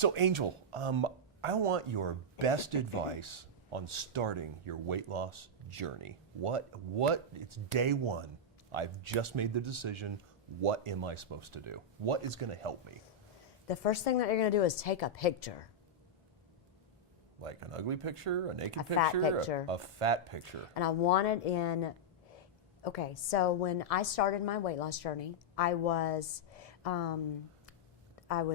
So, Angel, I want your best advice on starting your weight loss journey. It's day one. I've just made the decision. What am I supposed to do? What is going to help me? The first thing that you're going to do is take a picture. Like an ugly picture, a naked A fat picture, picture. A fat picture. And I want it in, okay, so when I started my weight loss journey, I was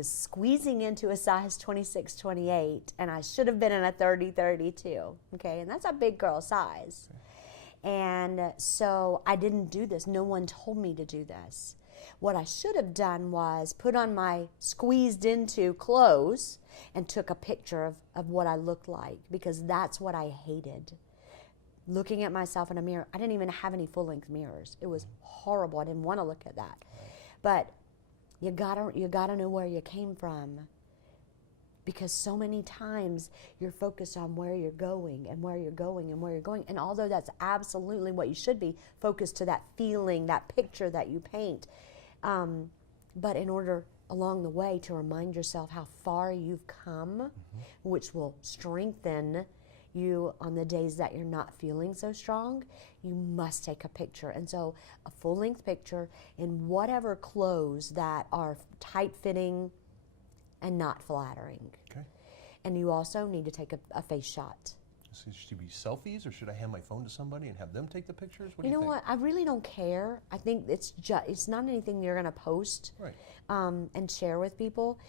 squeezing into a size 26, 28, and I should have been in a 30, 32, okay? And that's a big girl size. Okay. And so I didn't do this. No one told me to do this. What I should have done was put on my squeezed into clothes and took a picture of what I looked like, because that's what I hated. Looking at myself in a mirror, I didn't even have any full-length mirrors. It was horrible. I didn't want to look at that. But you gotta know where you came from, because so many times you're focused on where you're going and where you're going and where you're going. And although that's absolutely what you should be, focused to that feeling, that picture that you paint. But in order along the way to remind yourself how far you've come, which will strengthen you on the days that you're not feeling so strong, you must take a picture. And so a full-length picture in whatever clothes that are tight-fitting and not flattering. Okay. And you also need to take a face shot. So should it be selfies, or should I hand my phone to somebody and have them take the pictures? What do You you know think? what? I really don't care. I think it's not anything you're going to post Right. And share with people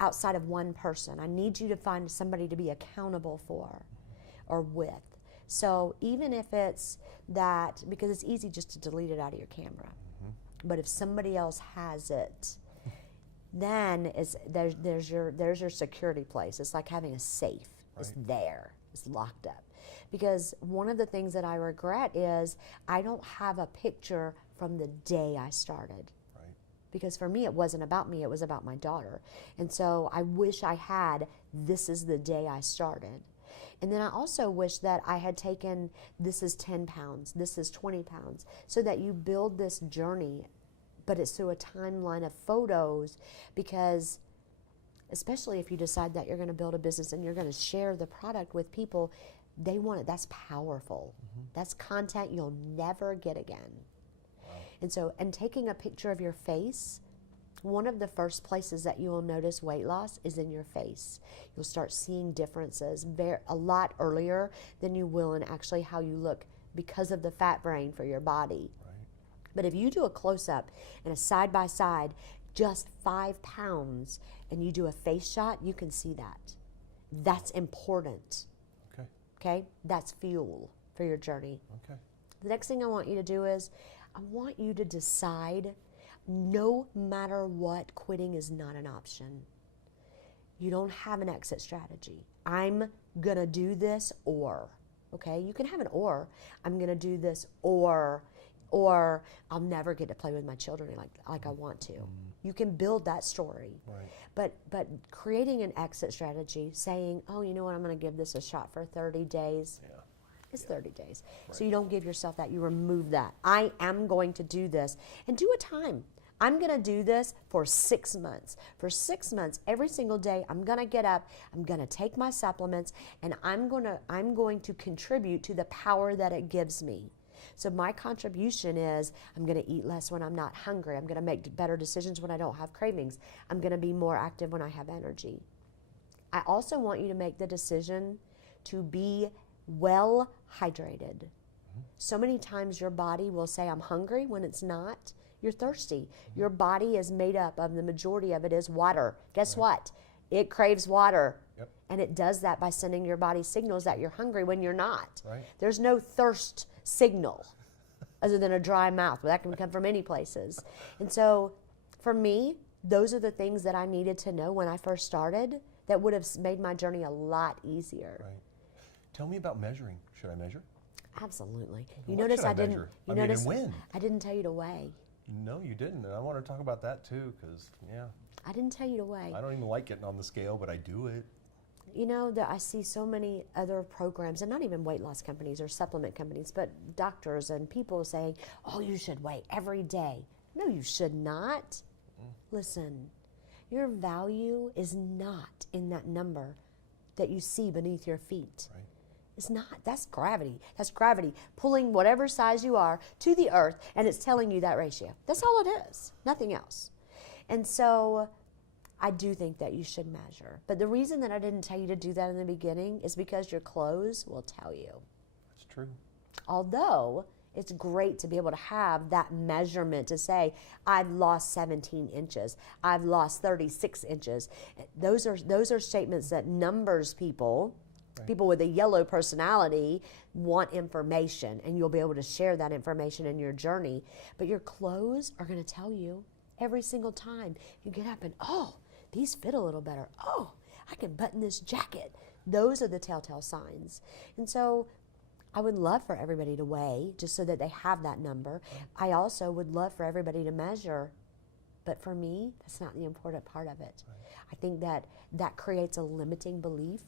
outside of one person. I need you to find somebody to be accountable for or with. So even if it's that, because it's easy just to delete it out of your camera, but if somebody else has it, then there's your security place. It's like having a safe. Right. It's there. It's locked up. Because one of the things that I regret is I don't have a picture from the day I started. Right. Because for me, it wasn't about me, it was about my daughter. And so I wish I had, this is the day I started. And then I also wish that I had taken, this is 10 pounds, this is 20 pounds, so that you build this journey, but it's through a timeline of photos, because especially if you decide that you're going to build a business and you're going to share the product with people, they want it. That's powerful. That's content you'll never get again. Wow. And so, and taking a picture of your face, one of the first places that you will notice weight loss is in your face. You'll start seeing differences a lot earlier than you will in actually how you look, because of the fat brain for your body. Right. But if you do a close-up and a side-by-side, just 5 pounds, and you do a face shot, you can see that. That's important. Okay. Okay? That's fuel for your journey. Okay. The next thing I want you to do is, I want you to decide, no matter what, quitting is not an option. You don't have an exit strategy. I'm gonna do this, or, okay? You can have an or. I'm gonna do this, or I'll never get to play with my children like I want to. You can build that story. Right. But creating an exit strategy, saying, oh, you know what, I'm gonna give this a shot for 30 days. Yeah. It's 30 days. Right. So you don't give yourself that, you remove that. I am going to do this, and do a time. I'm gonna do this for 6 months. For 6 months, every single day, I'm gonna get up, I'm gonna take my supplements, and I'm going to contribute to the power that it gives me. So my contribution is, I'm gonna eat less when I'm not hungry. I'm gonna make better decisions when I don't have cravings. I'm gonna be more active when I have energy. I also want you to make the decision to be well hydrated. So many times your body will say, I'm hungry, when it's not. You're thirsty. Your body is made up of, the majority of it is water. Guess what? It craves water. Yep. And it does that by sending your body signals that you're hungry when you're not. Right. There's no thirst signal other than a dry mouth, but that can come from any places. And so for me, those are the things that I needed to know when I first started that would have made my journey a lot easier. Right. Tell me about measuring. Should I measure? Absolutely. You notice I didn't. You notice when? I didn't tell you to weigh. No, you didn't. And I want to talk about that too, because I didn't tell you to weigh. I don't even like getting on the scale, but I do it. You know, I see so many other programs, and not even weight loss companies or supplement companies, but doctors and people saying, oh, you should weigh every day. No, you should not. Listen, Your value is not in that number that you see beneath your feet. Right. It's not. That's gravity. That's gravity pulling whatever size you are to the earth, and it's telling you that ratio. That's all it is, nothing else. And so I do think that you should measure. But the reason that I didn't tell you to do that in the beginning is because your clothes will tell you. That's true. Although it's great to be able to have that measurement to say, I've lost 17 inches, I've lost 36 inches. Those are statements that numbers people, right. People with a yellow personality want information, and you'll be able to share that information in your journey. But your clothes are going to tell you every single time you get up and, oh, these fit a little better. Oh, I can button this jacket. Those are the telltale signs. And so I would love for everybody to weigh just so that they have that number. I also would love for everybody to measure, but for me, that's not the important part of it. Right. I think that creates a limiting belief,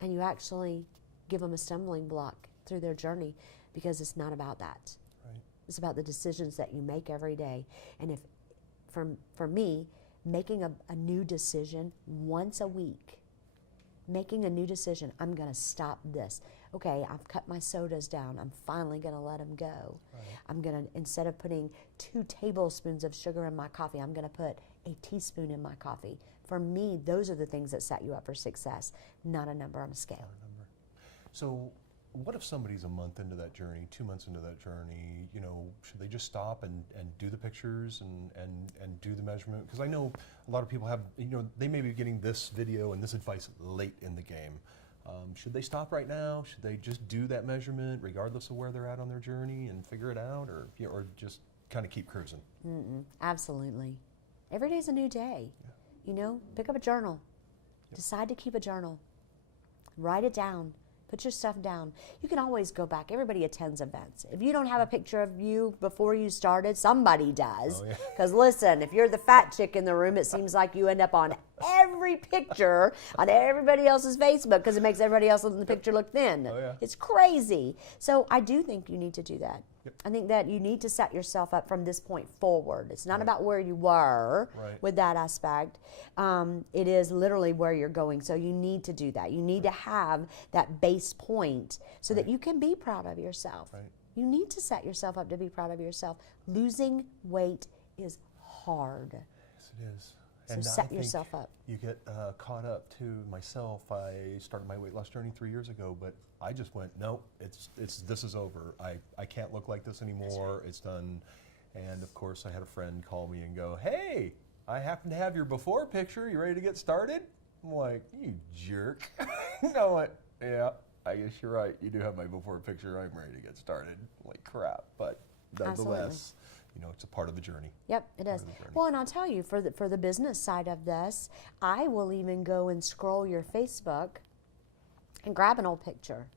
and you actually give them a stumbling block through their journey, because it's not about that. Right. It's about the decisions that you make every day. And if, for me, making a new decision once a week, making a new decision, I'm going to stop this. Okay, I've cut my sodas down. I'm finally going to let them go. Right. I'm going to, instead of putting 2 tablespoons of sugar in my coffee, I'm going to put a teaspoon in my coffee. For me, those are the things that set you up for success, not a number on a scale. Not a number. So what if somebody's a month into that journey, 2 months into that journey, should they just stop and do the pictures and do the measurement? Because I know a lot of people have, they may be getting this video and this advice late in the game. Should they stop right now? Should they just do that measurement regardless of where they're at on their journey and figure it out, or just kind of keep cruising? Absolutely. Every day's a new day. Yeah. Pick up a journal. Yep. Decide to keep a journal. Write it down. Put your stuff down. You can always go back. Everybody attends events. If you don't have a picture of you before you started, somebody does. Because listen, if you're the fat chick in the room, it seems like you end up on every picture on everybody else's Facebook because it makes everybody else in the picture look thin. It's crazy. So I do think you need to do that. Yep. I think that you need to set yourself up from this point forward. It's not about where you were with that aspect. It is literally where you're going. So you need to do that. You need to have that base point so that you can be proud of yourself. You need to set yourself up to be proud of yourself. Losing weight is hard. Yes, it is. So and set yourself up. You get caught up to myself. I started my weight loss journey 3 years ago, but I just went, nope, this is over. I can't look like this anymore. It's done. And of course, I had a friend call me and go, hey, I happen to have your before picture. You ready to get started? I'm like, you jerk. No, what? Yeah, I guess you're right. You do have my before picture. I'm ready to get started. I'm like, crap. But nonetheless, it's a part of the journey. Yep, it is. Well, and I'll tell you, for the business side of this, I will even go and scroll your Facebook and grab an old picture,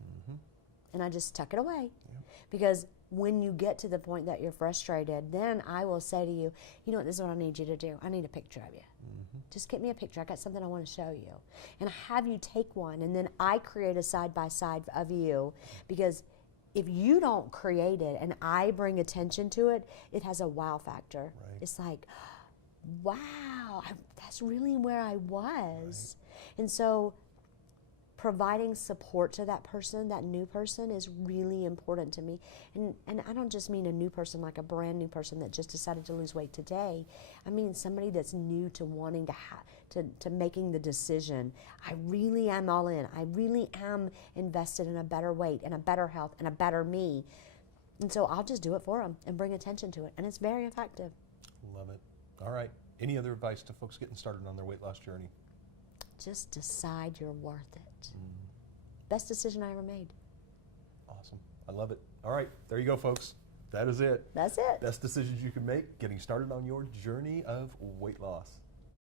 and I just tuck it away. Yep. Because when you get to the point that you're frustrated, then I will say to you, this is what I need you to do. I need a picture of you. Just get me a picture. I got something I want to show you. And have you take one, and then I create a side-by-side of you, because if you don't create it and I bring attention to it, it has a wow factor. Right. It's like, wow, that's really where I was. Right. And so providing support to that person, that new person, is really important to me. And I don't just mean a new person like a brand new person that just decided to lose weight today. I mean somebody that's new to wanting to making the decision. I really am all in. I really am invested in a better weight and a better health and a better me. And so I'll just do it for them and bring attention to it. And it's very effective. Love it. All right. Any other advice to folks getting started on their weight loss journey? Just decide you're worth it. Best decision I ever made. Awesome. I love it. All right. There you go, folks. That is it. That's it. Best decisions you can make getting started on your journey of weight loss.